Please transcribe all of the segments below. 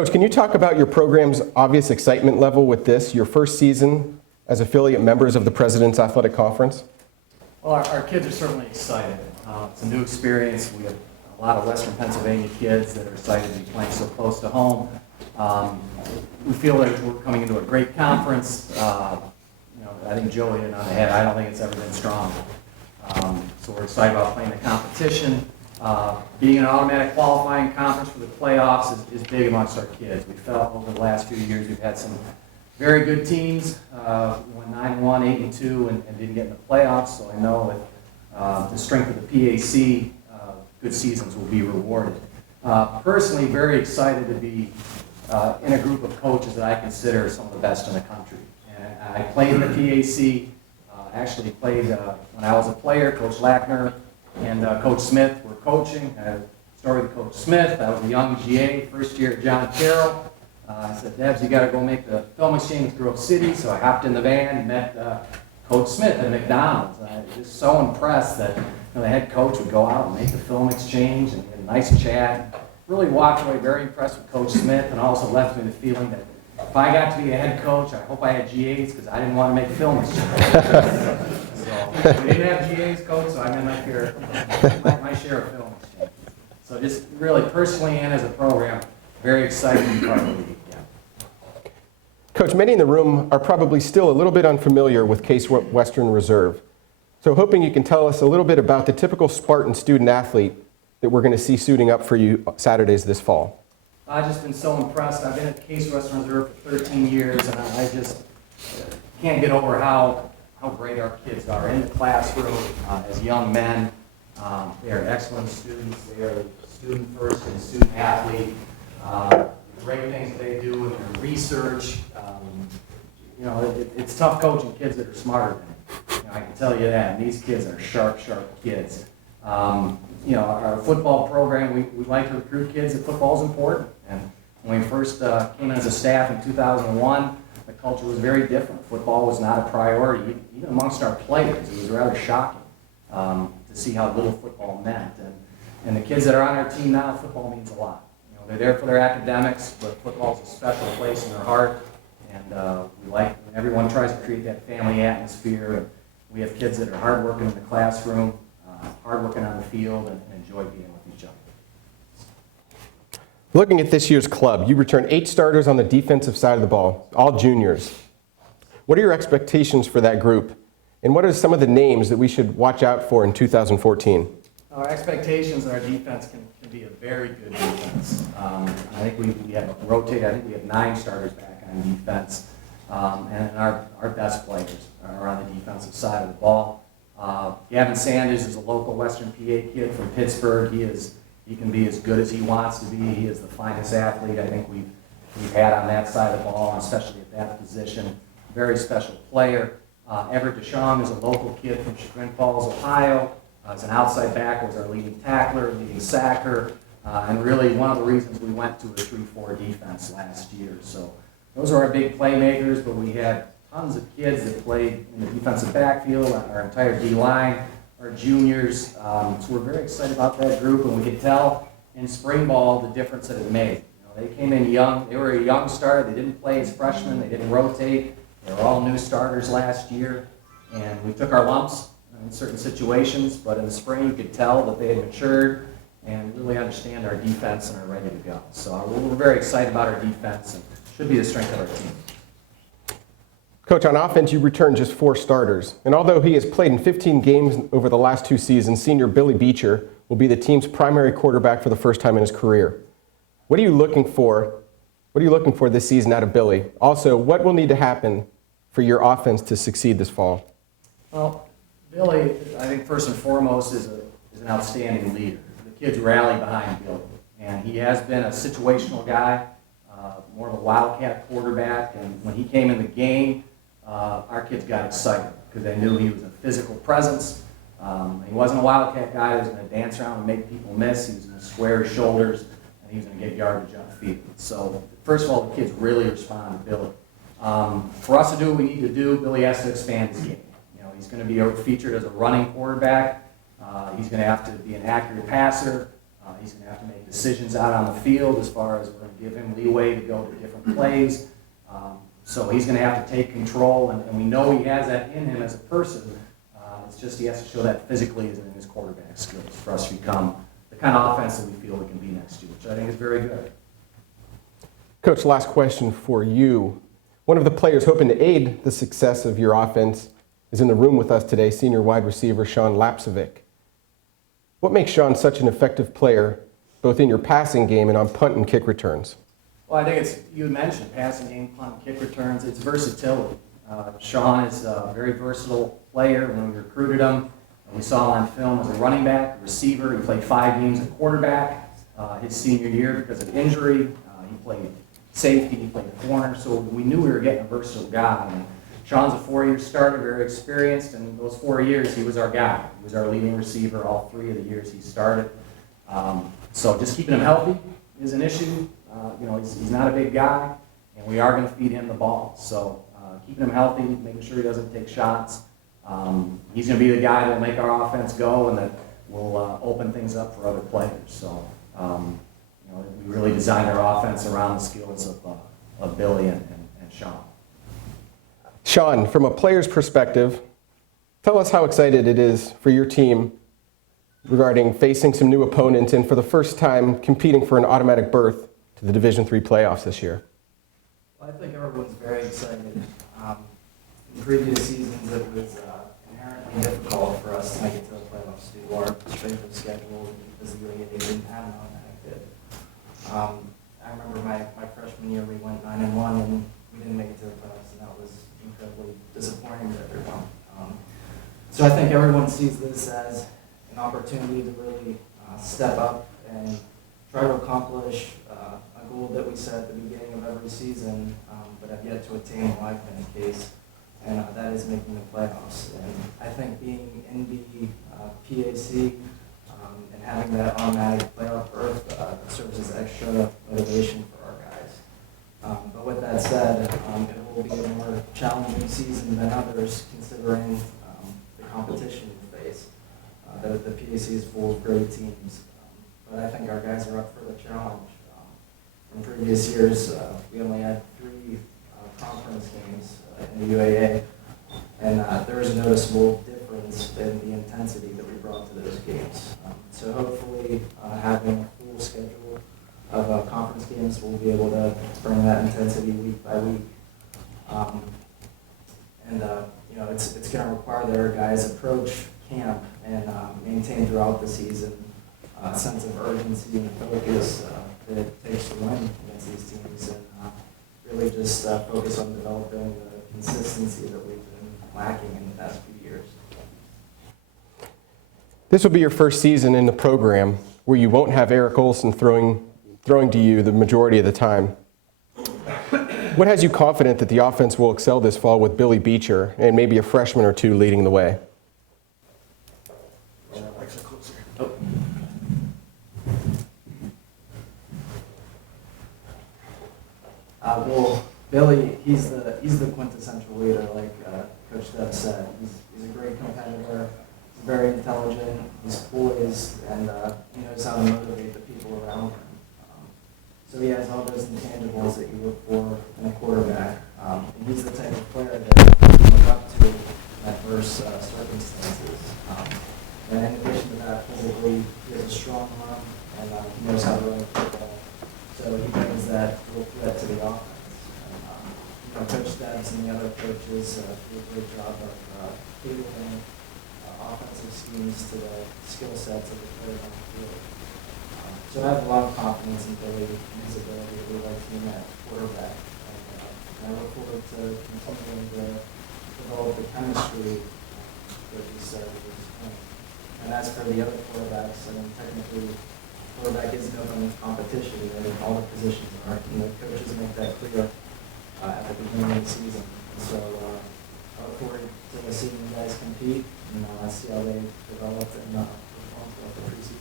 Coach, can you talk about your program's obvious excitement level with this, your first season as affiliate members of the President's Athletic Conference? Well, our kids are certainly excited. It's a new experience. We have a lot of Western Pennsylvania kids that are excited to be playing so close to home. We feel that we're coming into a great conference. I think Joe hit it on the head. I don't think it's ever been stronger. So we're excited about playing the competition. Being an automatic qualifying conference for the playoffs is big amongst our kids. We felt over the last few years we've had some very good teams. We went 9-1, 8-2, and didn't get in the playoffs. So I know with the strength of the PAC, good seasons will be rewarded. Personally, very excited to be in a group of coaches that I consider some of the best in the country. And I played in the PAC. Actually played when I was a player. Coach Lackner and Coach Smith were coaching. I have a story with Coach Smith. I was a young GA, first year at John Carroll. I said, Debs, you got to go make the film exchange with Grove City. So I hopped in the van and met Coach Smith at McDonald's. I was just so impressed that the head coach would go out and make the film exchange and get a nice chat. Really walked away very impressed with Coach Smith, and also left me the feeling that if I got to be a head coach, I hope I had GAs because I didn't want to make film exchange. So we didn't have GAs, coach, so I'm in my share of film exchange. So just really personally and as a program, very excited to be part of the league. Yeah. Coach, many in the room are probably still a little bit unfamiliar with Case Western Reserve. So hoping you can tell us a little bit about the typical Spartan student athlete that we're going to see suiting up for you Saturdays this fall. I've just been so impressed. I've been at Case Western Reserve for 13 years, and I just can't get over how great our kids are in the classroom as young men. They are excellent students. They are student first and student athlete. Great things they do in their research. It's tough coaching kids that are smarter than you. I can tell you that. And these kids are sharp kids. Our football program, we like to recruit kids that football is important. And when we first came in as a staff in 2001, the culture was very different. Football was not a priority, even amongst our players. It was rather shocking to see how little football meant. And the kids that are on our team now, football means a lot. They're there for their academics, but football's a special place in their heart. And we like when everyone tries to create that family atmosphere. And we have kids that are hardworking in the classroom, hardworking on the field, and enjoy being with each other. Looking at this year's club, you returned 8 starters on the defensive side of the ball, all juniors. What are your expectations for that group? And what are some of the names that we should watch out for in 2014? Our expectations on our defense can be a very good defense. I think we have rotated. I think we have 9 starters back on defense. And our best players are on the defensive side of the ball. Gavin Sanders is a local Western PA kid from Pittsburgh. He can be as good as he wants to be. He is the finest athlete I think we've had on that side of the ball, and especially at that position. Very special player. Everett DeShong is a local kid from Chagrin Falls, Ohio. He's an outside backer, was our leading tackler, leading sacker, and really one of the reasons we went to a 3-4 defense last year. So those are our big playmakers, but we had tons of kids that played in the defensive backfield, our entire D-line, our juniors. So we're very excited about that group, and we could tell in spring ball the difference that it made. They came in young. They were a young starter. They didn't play as freshmen. They didn't rotate. They were all new starters last year, and we took our lumps in certain situations, but in the spring you could tell that they had matured and really understand our defense and are ready to go. So we're very excited about our defense, and should be the strength of our team. Coach, on offense, you returned just 4 starters. And although he has played in 15 games over the last 2 seasons, senior Billy Beecher will be the team's primary quarterback for the first time in his career. What are you looking for? What are you looking for this season out of Billy? Also, what will need to happen for your offense to succeed this fall? Well, Billy, I think first and foremost, is an outstanding leader. The kids rally behind Billy, and he has been a situational guy, more of a wildcat quarterback. And when he came in the game, our kids got excited because they knew he was a physical presence. He wasn't a wildcat guy that was going to dance around and make people miss. He was going to square his shoulders, and he was going to get yardage on the field. So first of all, the kids really respond to Billy. For us to do what we need to do, Billy has to expand his game. He's going to be featured as a running quarterback. He's going to have to be an accurate passer. He's going to have to make decisions out on the field as far as we're going to give him leeway to go to different plays. So he's going to have to take control, and we know he has that in him as a person. It's just he has to show that physically in his quarterback skills for us to become the kind of offense that we feel we can be next year, which I think is very good. Coach, last question for you. One of the players hoping to aid the success of your offense is in the room with us today, senior wide receiver Sean Lapcevic. What makes Sean such an effective player, both in your passing game and on punt and kick returns? Well, I think it's, you mentioned passing game, punt, kick returns, it's versatility. Sean is a very versatile player. When we recruited him, we saw him on film as a running back, a receiver. He played 5 games at quarterback his senior year because of injury. He played safety, he played corner, so we knew we were getting a versatile guy. And Sean's a 4-year starter, very experienced, and those 4 years he was our guy. He was our leading receiver all 3 of the years he started. So just keeping him healthy is an issue. He's not a big guy, and we are going to feed him the ball. So keeping him healthy, making sure he doesn't take shots. He's going to be the guy that will make our offense go and that will open things up for other players. So we really designed our offense around the skills of Billy and Sean. Sean, from a player's perspective, tell us how excited it is for your team regarding facing some new opponents and for the first time competing for an automatic berth to the Division III playoffs this year. Well, I think everyone's very excited. In previous seasons, it was inherently difficult for us to make it to the playoffs due to our strength of schedule because the UAA didn't have an automatic bid. I remember my freshman year, we went 9-1 and we didn't make it to the playoffs, and that was incredibly disappointing to everyone. So I think everyone sees this as an opportunity to really step up and try to accomplish a goal that we set at the beginning of every season, but have yet to attain in life in the case, and that is making the playoffs. And I think being in the PAC and having that automatic playoff berth serves as extra motivation for our guys. But with that said, it will be a more challenging season than others considering the competition we face. The PAC is full of great teams, but I think our guys are up for the challenge. In previous years, we only had 3 conference games in the UAA, and there was a noticeable difference in the intensity that we brought to those games. So hopefully, having a full schedule of conference games, we'll be able to bring that intensity week by week. It's going to require that our guys approach camp and maintain throughout the season a sense of urgency and focus that it takes to win against these teams, and really just focus on developing the consistency that we've been lacking in the past few years. This will be your first season in the program where you won't have Eric Olson throwing to you the majority of the time. What has you confident that the offense will excel this fall with Billy Beecher and maybe a freshman or 2 leading the way? Well, Billy, he's the quintessential leader, like Coach Deb said. He's a great competitor. He's very intelligent. He's poised, and he knows how to motivate the people around him. So he has all those intangibles that you look for in a quarterback. And he's the type of player that you can look up to in adverse circumstances. And in addition to that, physically, he has a strong arm, and he knows how to run football. So he brings that real threat to the offense. And, Coach Debs and the other coaches do a great job of tailoring offensive schemes to the skill sets of the players on the field. So I have a lot of confidence in Billy and his ability to lead our team at quarterback. And I look forward to continuing to develop the chemistry that we started with this point. And as for the other quarterbacks, technically, quarterback is no open competition. All the positions are. And the coaches make that clear at the beginning of the season. So I look forward to seeing you guys compete and see how they develop and perform throughout the preseason.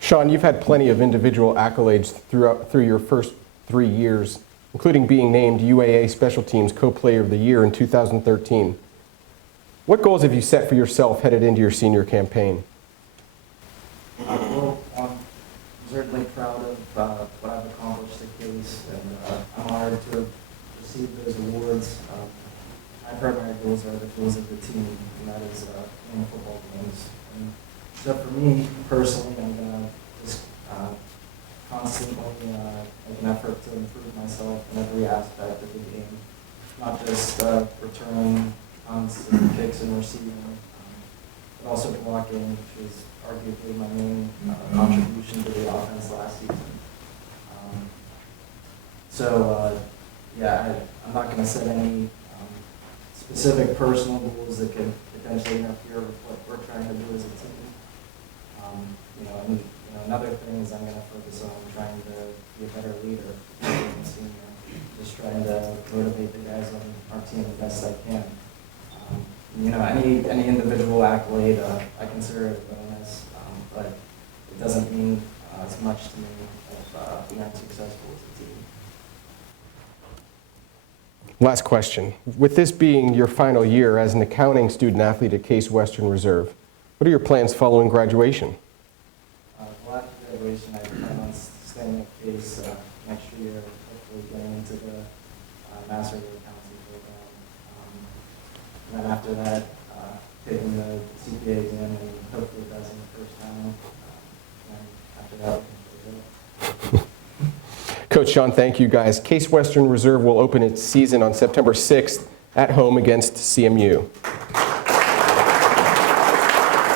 Sean, you've had plenty of individual accolades through your first 3 years, including being named UAA Special Teams Co-Player of the Year in 2013. What goals have you set for yourself headed into your senior campaign? Well, I'm certainly proud of what I've accomplished case, and I'm honored to have received those awards. My primary goals are the goals of the team, and that is winning football games. And so for me personally, I'm going to just constantly make an effort to improve myself in every aspect of the game, not just returning punts and kicks and receiving, but also blocking, which was arguably my main contribution to the offense last season. I'm not going to set any specific personal goals that could potentially interfere with what we're trying to do as a team. Another thing is I'm going to focus on trying to be a better leader, just trying to motivate the guys on our team the best I can. Any individual accolade I consider it a bonus, but it doesn't mean as much to me if we aren't successful as a team. Last question. With this being your final year as an accounting student athlete at Case Western Reserve, what are your plans following graduation? After graduation, I plan on staying at Case next year, hopefully getting into the Master of Accounting program. And then after that, taking the CPA exam and hopefully passing the first time. And after that, we can go. Coach Sean, thank you guys. Case Western Reserve will open its season on September 6th at home against CMU.